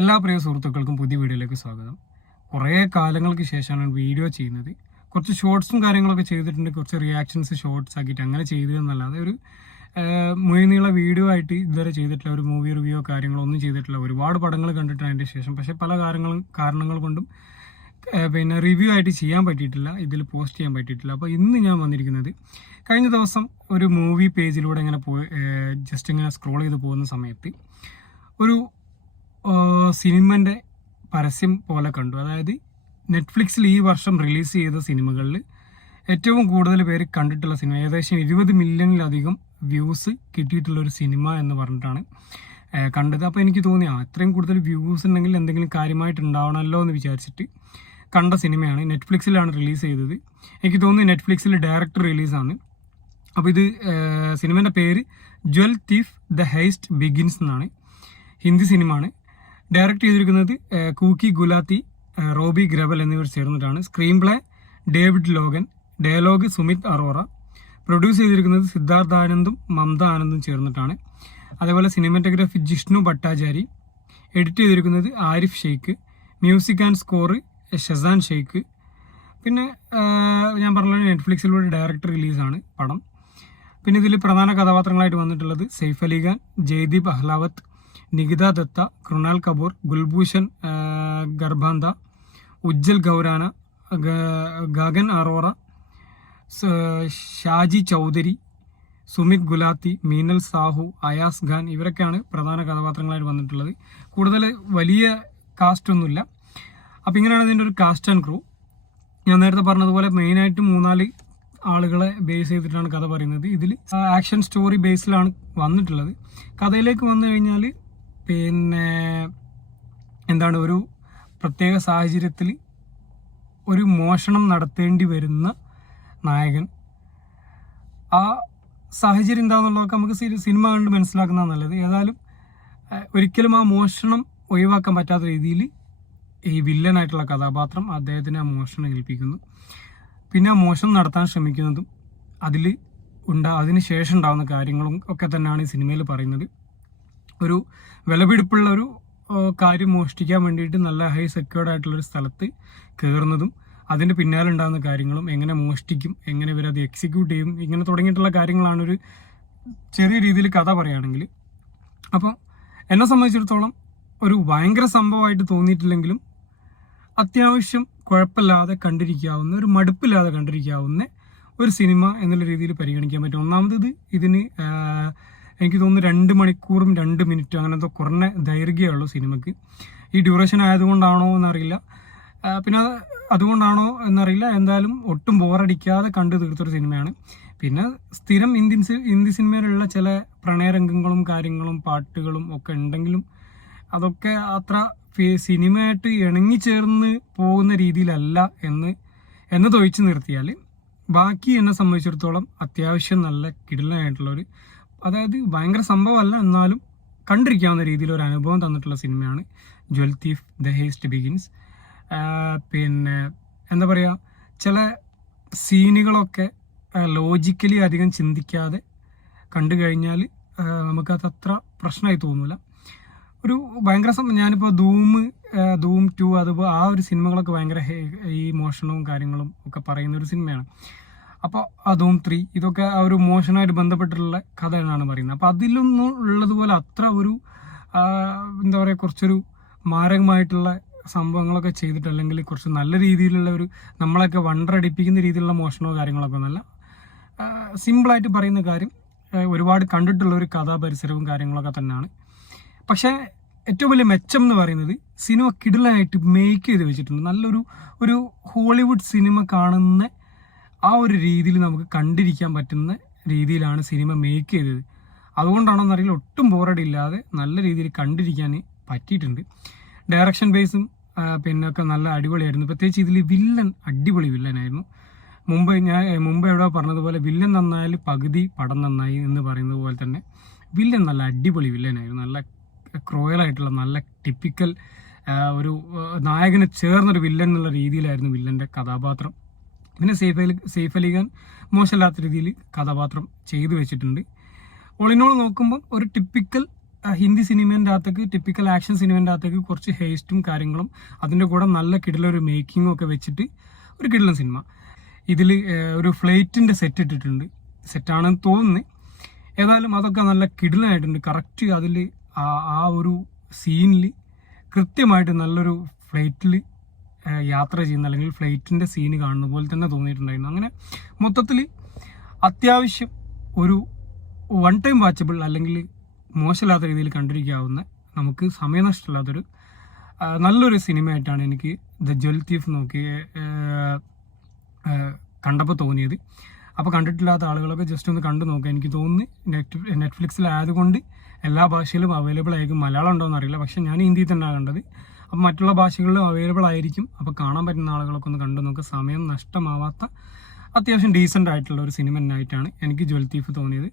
എല്ലാ പ്രിയ സുഹൃത്തുക്കൾക്കും പുതിയ വീഡിയോയിലേക്ക് സ്വാഗതം. കുറേ കാലങ്ങൾക്ക് ശേഷമാണ് വീഡിയോ ചെയ്യുന്നത്. കുറച്ച് ഷോർട്സും കാര്യങ്ങളൊക്കെ ചെയ്തിട്ടുണ്ട്, കുറച്ച് റിയാക്ഷൻസ് ഷോർട്സ് ആക്കിയിട്ട് അങ്ങനെ ചെയ്തതെന്നല്ലാതെ ഒരു മുഴുനീള വീഡിയോ ആയിട്ട് ഇതുവരെ ചെയ്തിട്ടില്ല. ഒരു മൂവി റിവ്യൂ കാര്യങ്ങളോ ഒന്നും ചെയ്തിട്ടില്ല. ഒരുപാട് പടങ്ങൾ കണ്ടിട്ടുണ്ട് അതിൻ്റെ ശേഷം, പക്ഷേ പല കാരണങ്ങൾ കൊണ്ടും റിവ്യൂ ആയിട്ട് ചെയ്യാൻ പറ്റിയിട്ടില്ല, ഇതിൽ പോസ്റ്റ് ചെയ്യാൻ പറ്റിയിട്ടില്ല. അപ്പോൾ ഇന്ന് ഞാൻ വന്നിരിക്കുന്നത്, കഴിഞ്ഞ ദിവസം ഒരു മൂവി പേജിലൂടെ ഇങ്ങനെ ജസ്റ്റ് ഇങ്ങനെ സ്ക്രോൾ ചെയ്ത് പോകുന്ന സമയത്ത് ഒരു സിനിമൻ്റെ പരസ്യം പോലെ കണ്ടു. അതായത് നെറ്റ്ഫ്ലിക്സിൽ ഈ വർഷം റിലീസ് ചെയ്ത സിനിമകളിൽ ഏറ്റവും കൂടുതൽ പേര് കണ്ടിട്ടുള്ള സിനിമ, ഏകദേശം 20 മില്യണിലധികം വ്യൂസ് കിട്ടിയിട്ടുള്ള ഒരു സിനിമ എന്ന് പറഞ്ഞിട്ടാണ് കണ്ടത്. അപ്പോൾ എനിക്ക് തോന്നി അത്രയും കൂടുതൽ വ്യൂസ് ഉണ്ടെങ്കിൽ എന്തെങ്കിലും കാര്യമായിട്ടുണ്ടാവണമല്ലോ എന്ന് വിചാരിച്ചിട്ട് കണ്ട സിനിമയാണ്. നെറ്റ്ഫ്ലിക്സിലാണ് റിലീസ് ചെയ്തത്. എനിക്ക് തോന്നുന്നു നെറ്റ്ഫ്ലിക്സിൽ ഡയറക്റ്റ് റിലീസാണ്. അപ്പോൾ ഇത് സിനിമേൻ്റെ പേര് jewel thief the haste begins എന്നാണ്. ഹിന്ദി സിനിമ ആണ്. ഡയറക്റ്റ് ചെയ്തിരിക്കുന്നത് കൂക്കി ഗുലാത്തി, റോബി ഗ്രബൽ എന്നിവർ ചേർന്നിട്ടാണ്. Screenplay David Logan, dialogue Sumit Arora. Produce ചെയ്തിരിക്കുന്നത് സിദ്ധാർത്ഥ് ആനന്ദും മമത ആനന്ദും ചേർന്നിട്ടാണ്. അതേപോലെ സിനിമാറ്റോഗ്രാഫി ജിഷ്ണു ഭട്ടാചാരി. എഡിറ്റ് ചെയ്തിരിക്കുന്നത് Arif Sheikh. Music and score Shazan Sheikh. പിന്നെ ഞാൻ പറഞ്ഞ നെറ്റ്ഫ്ലിക്സിലൂടെ ഡയറക്റ്റ് റിലീസാണ് പടം. പിന്നെ ഇതിൽ പ്രധാന കഥാപാത്രങ്ങളായിട്ട് വന്നിട്ടുള്ളത് സെയ്ഫ് അലി ഖാൻ, ജയ്ദീപ് അഹ്ലാവത്ത്, നികിത ദത്ത, കൃണാൽ കപൂർ, ഗുൽഭൂഷൺ ഗർഭാന്ത, ഉജ്ജൽ ഗൗരാന, ഗഗൻ അറോറ, ഷാജി ചൗധരി, സുമിത് ഗുലാത്തി, മീനൽ സാഹു, അയാസ് ഖാൻ. ഇവരൊക്കെയാണ് പ്രധാന കഥാപാത്രങ്ങളായിട്ട് വന്നിട്ടുള്ളത്. കൂടുതൽ വലിയ കാസ്റ്റ് ഒന്നുമില്ല. അപ്പം ഇങ്ങനെയാണ് ഇതിൻ്റെ ഒരു കാസ്റ്റ് ആൻഡ് ക്രൂ. ഞാൻ നേരത്തെ പറഞ്ഞതുപോലെ മെയിനായിട്ട് 3-4 ആളുകളെ ബേസ് ചെയ്തിട്ടാണ് കഥ പറയുന്നത്. ഇതിൽ ആക്ഷൻ സ്റ്റോറി ബേസിലാണ് വന്നിട്ടുള്ളത്. കഥയിലേക്ക് വന്നു കഴിഞ്ഞാൽ പിന്നെ എന്താണ്, ഒരു പ്രത്യേക സാഹചര്യത്തിൽ ഒരു മോഷണം നടത്തേണ്ടി വരുന്ന നായകൻ. ആ സാഹചര്യം എന്താണെന്നുള്ളതൊക്കെ നമുക്ക് സിനിമ കണ്ട് മനസ്സിലാക്കുന്നതാണ് നല്ലത്. ഏതായാലും ഒരിക്കലും ആ മോഷണം ഒഴിവാക്കാൻ പറ്റാത്ത രീതിയിൽ ഈ വില്ലനായിട്ടുള്ള കഥാപാത്രം അദ്ദേഹത്തിന് ആ മോഷണം ഏൽപ്പിക്കുന്നു. പിന്നെ ആ മോഷണം നടത്താൻ ശ്രമിക്കുന്നതും അതിന് ശേഷം ഉണ്ടാകുന്ന കാര്യങ്ങളും ഒക്കെ തന്നെയാണ് ഈ സിനിമയിൽ പറയുന്നത്. ഒരു വിലപിടിപ്പുള്ള ഒരു കാര്യം മോഷ്ടിക്കാൻ വേണ്ടിയിട്ട് നല്ല ഹൈ സെക്യൂർഡ് ആയിട്ടുള്ളൊരു സ്ഥലത്ത് കയറുന്നതും അതിൻ്റെ പിന്നാലെ ഉണ്ടാകുന്ന കാര്യങ്ങളും, എങ്ങനെ മോഷ്ടിക്കും, എങ്ങനെ ഇവരത് എക്സിക്യൂട്ട് ചെയ്യും, ഇങ്ങനെ തുടങ്ങിയിട്ടുള്ള കാര്യങ്ങളാണ് ഒരു ചെറിയ രീതിയിൽ കഥ പറയുകയാണെങ്കിൽ. അപ്പോൾ എന്നെ സംബന്ധിച്ചിടത്തോളം ഒരു ഭയങ്കര സംഭവമായിട്ട് തോന്നിയിട്ടില്ലെങ്കിലും അത്യാവശ്യം കുഴപ്പമില്ലാതെ കണ്ടിരിക്കാവുന്ന, ഒരു മടുപ്പില്ലാതെ കണ്ടിരിക്കാവുന്ന ഒരു സിനിമ എന്നുള്ള രീതിയിൽ പരിഗണിക്കാൻ പറ്റും. ഒന്നാമത് ഇതിന് എനിക്ക് തോന്നുന്നു 2 മണിക്കൂറും 2 മിനിറ്റും അങ്ങനത്തെ കുറഞ്ഞ ദൈർഘ്യമുള്ളൂ സിനിമയ്ക്ക്. ഈ ഡ്യൂറേഷൻ ആയതുകൊണ്ടാണോ എന്നറിയില്ല, പിന്നെ അതുകൊണ്ടാണോ എന്നറിയില്ല. എന്തായാലും ഒട്ടും ബോറടിക്കാതെ കണ്ടു തീർത്തൊരു സിനിമയാണ്. പിന്നെ സ്ഥിരം ഹിന്ദി സിനിമയിലുള്ള ചില പ്രണയരംഗങ്ങളും കാര്യങ്ങളും പാട്ടുകളും ഒക്കെ ഉണ്ടെങ്കിലും അതൊക്കെ അത്ര സിനിമയായിട്ട് ഇണങ്ങിച്ചേർന്ന് പോകുന്ന രീതിയിലല്ല എന്ന് തൊഴിച്ചു നിർത്തിയാൽ ബാക്കി എന്നെ സംബന്ധിച്ചിടത്തോളം അത്യാവശ്യം നല്ല കിടിലനായിട്ടുള്ളൊരു, അതായത് ഭയങ്കര സംഭവമല്ല എന്നാലും കണ്ടിരിക്കാവുന്ന രീതിയിൽ ഒരു അനുഭവം തന്നിട്ടുള്ള സിനിമയാണ് jewel thief the haste begins. പിന്നെ എന്താ പറയുക, ചില സീനുകളൊക്കെ ലോജിക്കലി അധികം ചിന്തിക്കാതെ കണ്ടു കഴിഞ്ഞാൽ നമുക്കത് അത്ര പ്രശ്നമായി തോന്നില്ല. ഒരു ഭയങ്കര ഞാനിപ്പോൾ ധൂം 2 അതുപോലെ ആ ഒരു സിനിമകളൊക്കെ ഭയങ്കര ഈ മോഷണവും കാര്യങ്ങളും ഒക്കെ പറയുന്ന ഒരു സിനിമയാണ്. അപ്പോൾ ആ ധൂം 3 ഇതൊക്കെ ആ ഒരു മോഷണമായിട്ട് ബന്ധപ്പെട്ടിട്ടുള്ള കഥ എന്നാണ് പറയുന്നത്. അപ്പോൾ അതിലൊന്നും ഉള്ളതുപോലെ അത്ര ഒരു എന്താ പറയുക, കുറച്ചൊരു മാരകമായിട്ടുള്ള സംഭവങ്ങളൊക്കെ ചെയ്തിട്ട്, അല്ലെങ്കിൽ കുറച്ച് നല്ല രീതിയിലുള്ള ഒരു നമ്മളൊക്കെ വണ്ടറടിപ്പിക്കുന്ന രീതിയിലുള്ള മോഷണമോ കാര്യങ്ങളൊക്കെ ഒന്നല്ല. സിമ്പിളായിട്ട് പറയുന്ന കാര്യം, ഒരുപാട് കണ്ടിട്ടുള്ള ഒരു കഥാപരിസരവും കാര്യങ്ങളൊക്കെ തന്നെയാണ്. പക്ഷേ ഏറ്റവും വലിയ മെച്ചം എന്ന് പറയുന്നത് സിനിമ കിടിലനായിട്ട് മേക്ക് ചെയ്ത് വെച്ചിട്ടുണ്ട്. ഒരു ഹോളിവുഡ് സിനിമ കാണുന്ന ആ ഒരു രീതിയിൽ നമുക്ക് കണ്ടിരിക്കാൻ പറ്റുന്ന രീതിയിലാണ് സിനിമ മേക്ക് ചെയ്തത്. അതുകൊണ്ടാണോ എന്നറിയില്ല, ഒട്ടും ബോറടി ഇല്ലാതെ നല്ല രീതിയിൽ കണ്ടിരിക്കാൻ പറ്റിയിട്ടുണ്ട്. ഡയറക്ഷൻ ബേസും പിന്നെ ഒക്കെ നല്ല അടിപൊളിയായിരുന്നു. പ്രത്യേകിച്ച് ഇതിൽ വില്ലൻ അടിപൊളി വില്ലനായിരുന്നു. മുമ്പ് എവിടെ പറഞ്ഞതുപോലെ വില്ലൻ നന്നായാൽ പകുതി പടം നന്നായി എന്ന് പറയുന്നത് പോലെ തന്നെ വില്ലൻ നല്ല അടിപൊളി വില്ലനായിരുന്നു. നല്ല ക്രോയലായിട്ടുള്ള, നല്ല ടിപ്പിക്കൽ ഒരു നായകന് ചേർന്നൊരു വില്ലൻ എന്നുള്ള രീതിയിലായിരുന്നു വില്ലൻ്റെ കഥാപാത്രം. പിന്നെ സെയ്ഫ് അലി ഖാൻ മോശമില്ലാത്ത രീതിയിൽ കഥാപാത്രം ചെയ്തു വെച്ചിട്ടുണ്ട്. ഓളിനോൾ നോക്കുമ്പം ഒരു ടിപ്പിക്കൽ ഹിന്ദി സിനിമേൻ്റെ അകത്തേക്ക് ടിപ്പിക്കൽ ആക്ഷൻ സിനിമേൻ്റെ അകത്തേക്ക് കുറച്ച് ഹേസ്റ്റും കാര്യങ്ങളും അതിൻ്റെ കൂടെ നല്ല കിടിലൊരു മേക്കിങ്ങും ഒക്കെ വെച്ചിട്ട് ഒരു കിടിലൻ സിനിമ. ഇതിൽ ഒരു ഫ്ലൈറ്റിൻ്റെ സെറ്റ് ഇട്ടിട്ടുണ്ട്, സെറ്റാണെന്ന് തോന്നുന്നത്. ഏതായാലും അതൊക്കെ നല്ല കിടിലനായിട്ടുണ്ട്. കറക്റ്റ് അതിൽ ആ ഒരു സീനിൽ കൃത്യമായിട്ട് നല്ലൊരു ഫ്ലൈറ്റിൽ യാത്ര ചെയ്യുന്ന അല്ലെങ്കിൽ ഫ്ലൈറ്റിൻ്റെ സീന് കാണുന്ന പോലെ തന്നെ തോന്നിയിട്ടുണ്ടായിരുന്നു. അങ്ങനെ മൊത്തത്തിൽ അത്യാവശ്യം ഒരു വൺ ടൈം വാച്ചബിൾ അല്ലെങ്കിൽ മോശമില്ലാത്ത രീതിയിൽ കണ്ടിരിക്കാവുന്ന, നമുക്ക് സമയനഷ്ടമില്ലാത്തൊരു നല്ലൊരു സിനിമയായിട്ടാണ് എനിക്ക് ദ ജ്വൽ തീഫ് കണ്ടപ്പോൾ തോന്നിയത്. അപ്പോൾ കണ്ടിട്ടില്ലാത്ത ആളുകളൊക്കെ ജസ്റ്റ് ഒന്ന് കണ്ടു നോക്കുക. എനിക്ക് തോന്നുന്നു നെറ്റ്ഫ്ലിക്സിലായതുകൊണ്ട് എല്ലാ ഭാഷയിലും അവൈലബിൾ ആയിരിക്കും. മലയാളം ഉണ്ടോയെന്ന് അറിയില്ല, പക്ഷെ ഞാൻ ഹിന്ദിയിൽ തന്നെയാണ് കണ്ടത്. അപ്പോൾ മറ്റുള്ള ഭാഷകളിലും അവൈലബിൾ ആയിരിക്കും. അപ്പോൾ കാണാൻ പറ്റുന്ന ആളുകളൊക്കെ ഒന്ന് കണ്ടു നോക്കുക. സമയം നഷ്ടമാവാത്ത അത്യാവശ്യം ഡീസൻ്റ് ആയിട്ടുള്ള ഒരു സിനിമ ആയിട്ടാണ് എനിക്ക് ജ്വൽ തീഫ് തോന്നിയത്.